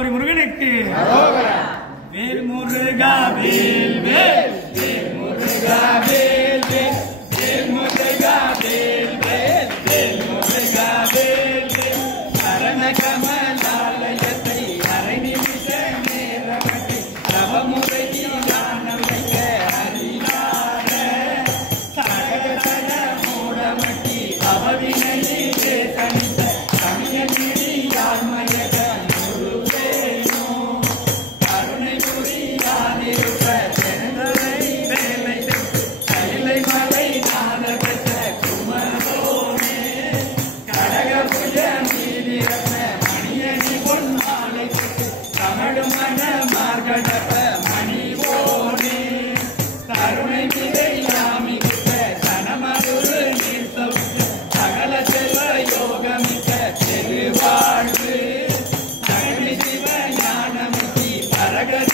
அரோகரை முருகனுக்கு வேல் முருகா வேல் வேல் வேல் முருகா வேல் வேல் வேல் முருகா வேல் வேல் வேல் முருகா வேல் வேல் சரண கமலாலயத்தை அரை நிமிஷ நேரமட்டி தவமுறை ஞானம் வைக்க அறியாத சகல மூடமட்டி அவவினையே தனித்த தமிழி யாழ்மயக முருகேனோ கருணை புரியாதிருப்ப செந்தரை வேலை கைலை மலை நாத பெற்ற குமரோனே கடகபுஜ மீதிரப்ப மணியணி பொன்னாலை தமிழ் மன மார்கடப்ப மணிவோனே கருணை மிதை யாமிக்க தனமருள் நீர்த்தவுக்க சகல செல்வ யோகமிக்க திருவாழ்வு சகலி சிவ ஞானமிக்கு பரகர